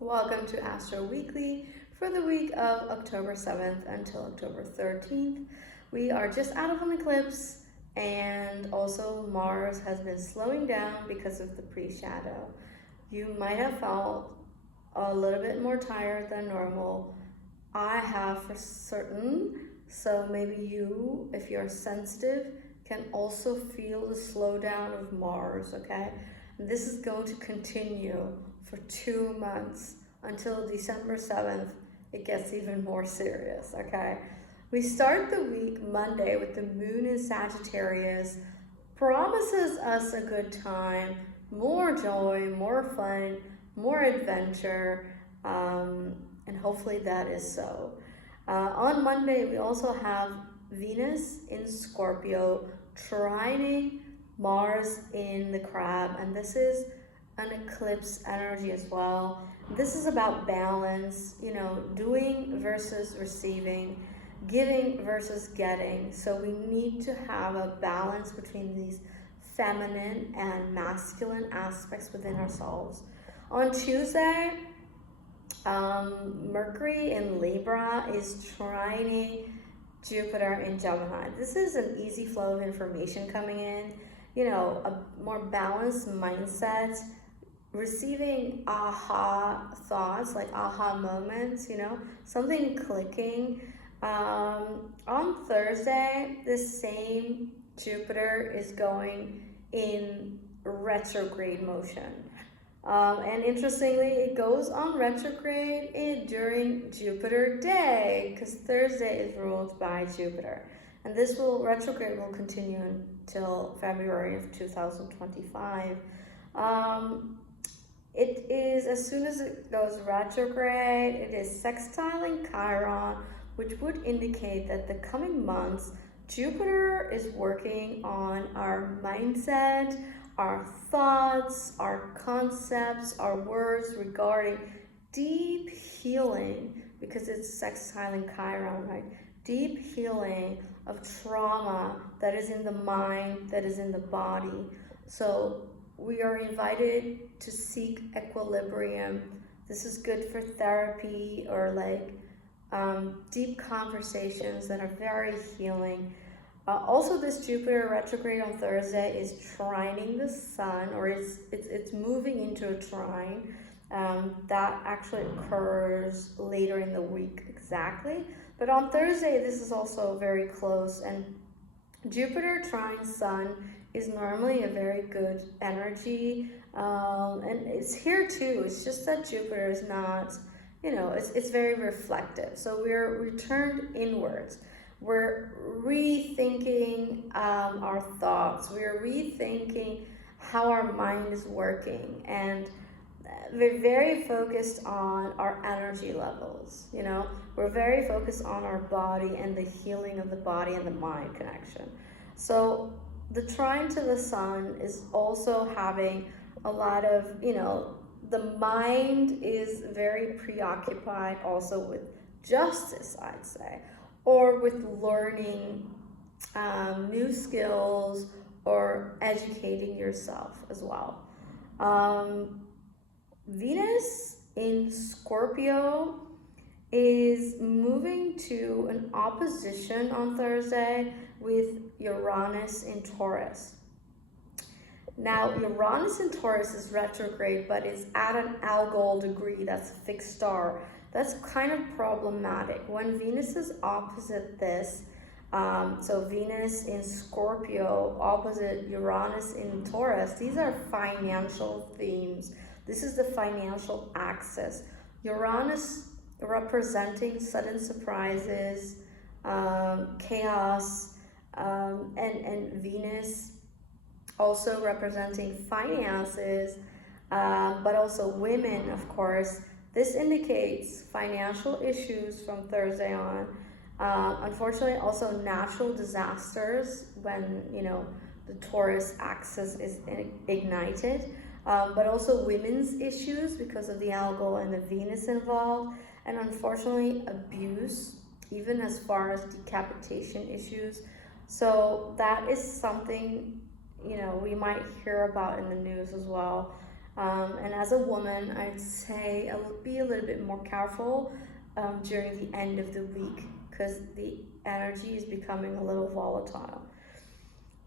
Welcome to Astro Weekly for the week of October 7th until October 13th. We are just out of an eclipse, and also Mars has been slowing down because of the pre-shadow. You might have felt a little bit more tired than normal. I have for certain, so maybe you, if you're sensitive, can also feel the slowdown of Mars, okay? And this is going to continue for 2 months until December 7th. It gets even more serious, okay? We start the week Monday with the moon in Sagittarius. Promises us a good time, more joy, more fun, more adventure, and hopefully that is so. On Monday, we also have Venus in Scorpio trining Mars in the Crab, and this is an eclipse energy as well. This is about balance, doing versus receiving, giving versus getting. So we need to have a balance between these feminine and masculine aspects within ourselves. On Tuesday, Mercury in Libra is trining Jupiter in Gemini. This is an easy flow of information coming in, a more balanced mindset, receiving aha thoughts, like aha moments, something clicking. On Thursday, the same Jupiter is going in retrograde motion. And interestingly, it goes on retrograde during Jupiter Day, because Thursday is ruled by Jupiter. And this retrograde will continue until February of 2025. It is, as soon as it goes retrograde, it is sextiling Chiron, which would indicate that the coming months, Jupiter is working on our mindset, our thoughts, our concepts, our words regarding deep healing, because it's sextiling Chiron, right? Deep healing of trauma that is in the mind, that is in the body. So we are invited to seek equilibrium. This is good for therapy or deep conversations that are very healing. Also, this Jupiter retrograde on Thursday is trining the sun, or it's moving into a trine. That actually occurs later in the week exactly. But on Thursday, this is also very close. And Jupiter trine Sun is normally a very good energy. And it's here too. It's just that Jupiter is not, it's very reflective. So we're turned inwards. We're rethinking our thoughts. We're rethinking how our mind is working, and we're very focused on our energy levels. We're very focused on our body and the healing of the body and the mind connection. So the trine to the sun is also having a lot of, the mind is very preoccupied also with justice, I'd say, or with learning new skills or educating yourself as well. Venus in Scorpio is moving to an opposition on Thursday with Uranus in Taurus. Now, Uranus in Taurus is retrograde, but it's at an algol degree, that's a fixed star. That's kind of problematic. When Venus is opposite this, so Venus in Scorpio opposite Uranus in Taurus, these are financial themes. This is the financial axis. Uranus representing sudden surprises, chaos, and Venus also representing finances, but also women, of course. This indicates financial issues from Thursday on. Unfortunately, also natural disasters when, the Taurus axis is ignited. But also women's issues because of the algol and the Venus involved. And unfortunately, abuse, even as far as decapitation issues. So that is something, we might hear about in the news as well. And as a woman, I'd say be a little bit more careful during the end of the week because the energy is becoming a little volatile.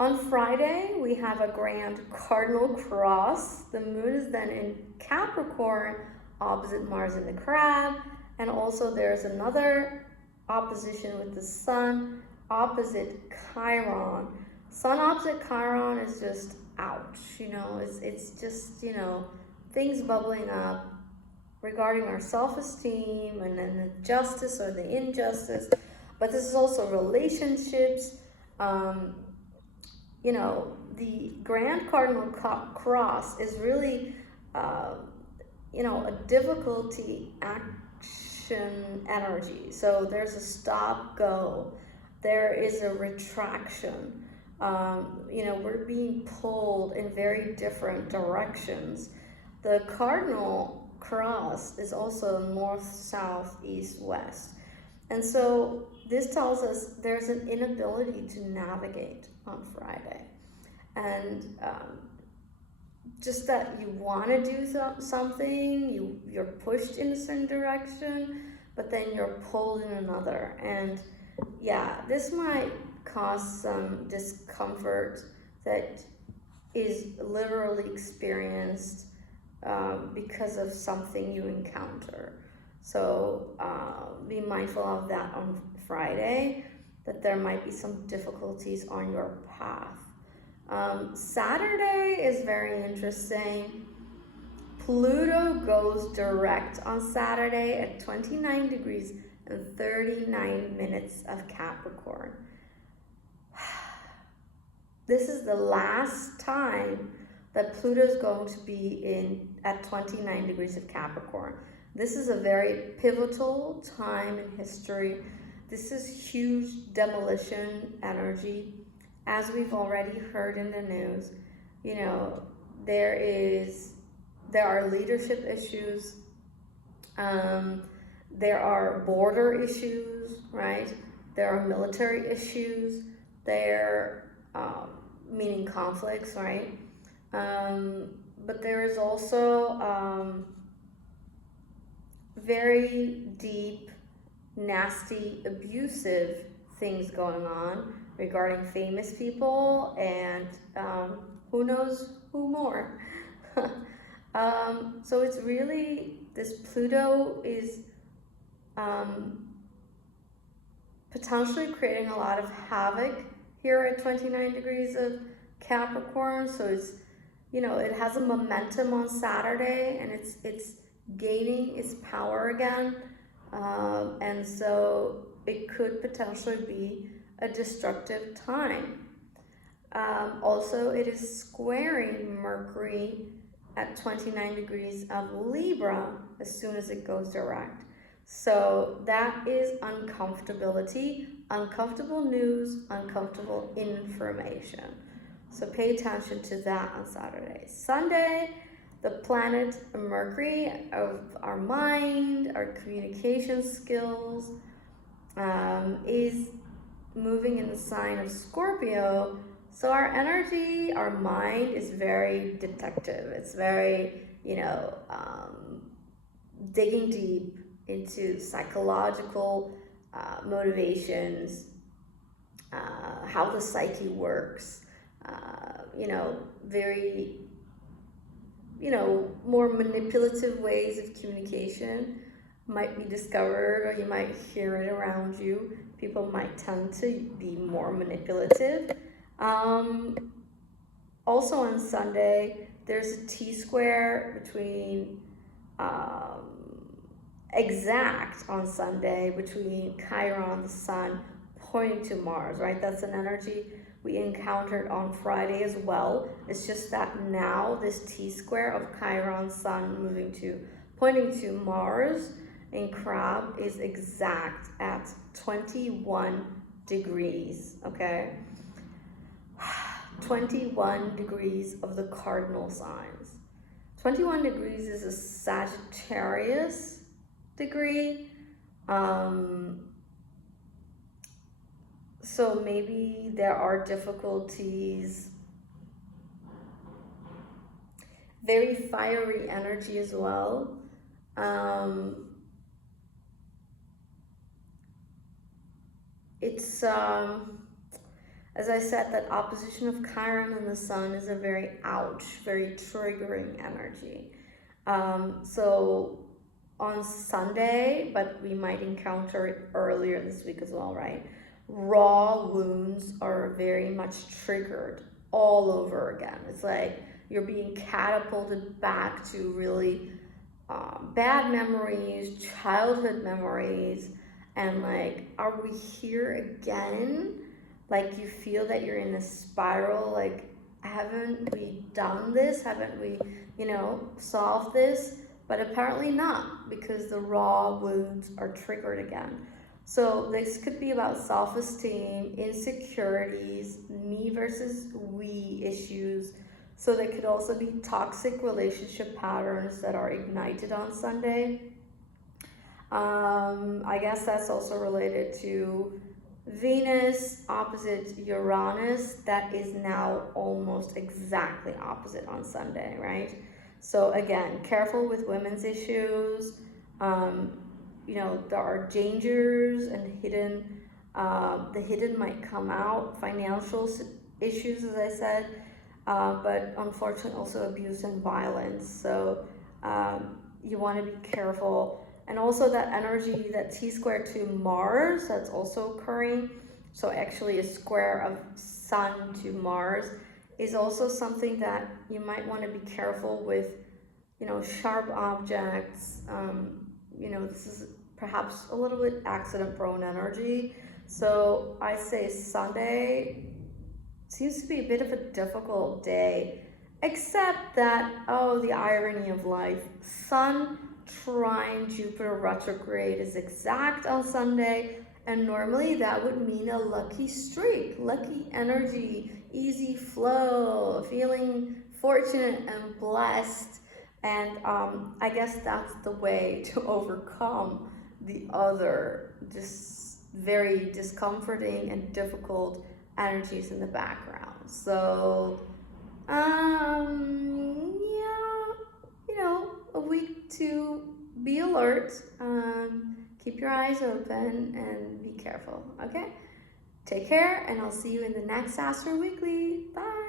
On Friday, we have a grand cardinal cross. The moon is then in Capricorn, opposite Mars in the Crab. And also there's another opposition with the sun, opposite Chiron. Sun opposite Chiron is just ouch, it's just, things bubbling up regarding our self-esteem and then the justice or the injustice. But this is also relationships. The Grand Cardinal Cross is really, a difficulty action energy. So there's a stop, go. There is a retraction. We're being pulled in very different directions. The Cardinal Cross is also north, south, east, west. And so this tells us there's an inability to navigate on Friday. And just that you want to do something, you're pushed in a certain direction, but then you're pulled in another. And yeah, this might cause some discomfort that is literally experienced because of something you encounter. So be mindful of that on Friday, that there might be some difficulties on your path. Saturday is very interesting. Pluto goes direct on Saturday at 29 degrees and 39 minutes of Capricorn. This is the last time that Pluto is going to be at 29 degrees of Capricorn. This is a very pivotal time in history. This is huge demolition energy. As we've already heard in the news, there are leadership issues. There are border issues, right? There are military issues. Meaning conflicts, right? But there is also very deep, nasty, abusive things going on regarding famous people and who knows who more. So it's really, this Pluto is potentially creating a lot of havoc here at 29 degrees of Capricorn. So it's, it has a momentum on Saturday and it's gaining its power again. And so it could potentially be a destructive time. Also, it is squaring Mercury at 29 degrees of Libra as soon as it goes direct. So that is uncomfortability, uncomfortable news, uncomfortable information. So pay attention to that on Saturday. Sunday, the planet Mercury of our mind, our communication skills, is moving in the sign of Scorpio. So our energy, our mind is very detective. It's very, digging deep into psychological motivations, how the psyche works, very, more manipulative ways of communication might be discovered, or you might hear it around you. People might tend to be more manipulative. Also on Sunday, there's a T-square between, exact on Sunday between Chiron, the sun, pointing to Mars, right? That's an energy we encountered on Friday as well. It's just that now this T-square of Chiron, sun, pointing to Mars in Crab is exact at 21 degrees, okay? 21 degrees of the cardinal signs. 21 degrees is a Sagittarius degree. So maybe there are difficulties very fiery energy as well. It's as I said, that opposition of Chiron and the Sun is a very ouch, very triggering energy. So on Sunday, but we might encounter it earlier this week as well, right? Raw wounds are very much triggered all over again. It's like you're being catapulted back to really bad memories, childhood memories, and like, are we here again? Like, you feel that you're in a spiral, like, haven't we done this? Haven't we, solved this? But apparently not, because the raw wounds are triggered again. So this could be about self-esteem, insecurities, me versus we issues. So there could also be toxic relationship patterns that are ignited on Sunday. I guess that's also related to Venus opposite Uranus. That is now almost exactly opposite on Sunday, right? So again, careful with women's issues. There are dangers and hidden, the hidden might come out. Financial issues, as I said, but unfortunately also abuse and violence. So you want to be careful. And also that energy, that T-square to Mars, that's also occurring. So actually a square of Sun to Mars is also something that you might want to be careful with, sharp objects. This is perhaps a little bit accident-prone energy. So I say Sunday seems to be a bit of a difficult day, except that, the irony of life, Sun trine Jupiter retrograde is exact on Sunday, and normally that would mean a lucky streak, lucky energy, easy flow, feeling fortunate and blessed. And I guess that's the way to overcome the other just very discomforting and difficult energies in the background. So a week to be alert, keep your eyes open, and be careful, okay? Take care, and I'll see you in the next Astro Weekly. Bye!